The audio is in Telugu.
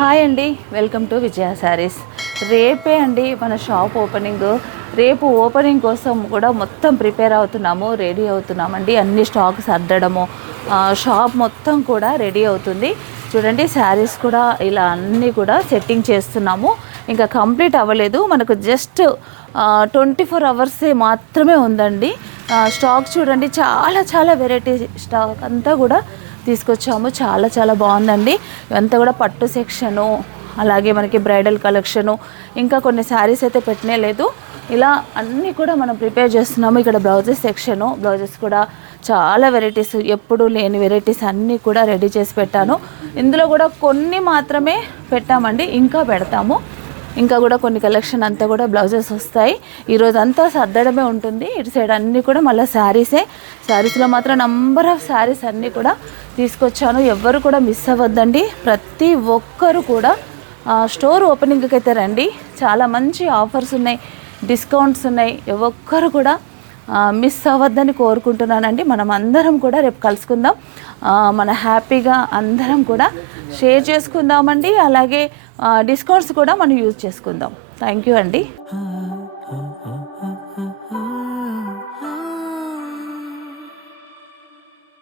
హాయ్ అండి, వెల్కమ్ టు విజయ శారీస్. రేపే అండి మన షాప్ ఓపెనింగ్. రేపు ఓపెనింగ్ కోసం కూడా మొత్తం ప్రిపేర్ అవుతున్నాము, రెడీ అవుతున్నామండి. అన్ని స్టాక్ సర్దడము, షాప్ మొత్తం కూడా రెడీ అవుతుంది. చూడండి, శారీస్ కూడా ఇలా అన్నీ కూడా సెట్టింగ్ చేస్తున్నాము. ఇంకా కంప్లీట్ అవ్వలేదు, మనకు జస్ట్ 24 అవర్సే మాత్రమే ఉందండి. స్టాక్ చూడండి, చాలా చాలా వెరైటీ స్టాక్ అంతా కూడా తీసుకొచ్చాము. చాలా చాలా బాగుందండి. ఇవంతా కూడా పట్టు సెక్షను, అలాగే మనకి బ్రైడల్ కలెక్షను, ఇంకా కొన్ని శారీస్ అయితే పెట్టనే లేదు. ఇలా అన్నీ కూడా మనం ప్రిపేర్ చేస్తున్నాము. ఇక్కడ బ్లౌజెస్ సెక్షను, బ్లౌజెస్ కూడా చాలా వెరైటీస్, ఎప్పుడు లేని వెరైటీస్ అన్నీ కూడా రెడీ చేసి పెట్టాను. ఇందులో కూడా కొన్ని మాత్రమే పెట్టామండి, ఇంకా పెడతాము. ఇంకా కూడా కొన్ని కలెక్షన్ అంతా కూడా బ్లౌజెస్ వస్తాయి. ఈరోజు అంతా సర్దడమే ఉంటుంది. ఇటు సైడ్ అన్నీ కూడా మళ్ళీ శారీసే. శారీస్లో మాత్రం నంబర్ ఆఫ్ శారీస్ అన్నీ కూడా తీసుకొచ్చాను. ఎవ్వరు కూడా మిస్ అవ్వద్దండి. ప్రతి ఒక్కరు కూడా స్టోర్ ఓపెనింగ్కి అయితే రండి. చాలా మంచి ఆఫర్స్ ఉన్నాయి, డిస్కౌంట్స్ ఉన్నాయి. ఒక్కరు కూడా మిస్ అవ్వద్దని కోరుకుంటున్నానండి. మనం అందరం కూడా రేపు కలుసుకుందాం. మన హ్యాపీగా అందరం కూడా షేర్ చేసుకుందామండి. అలాగే డిస్కౌంట్స్ కూడా మనం యూజ్ చేసుకుందాం. థ్యాంక్ యూ అండి.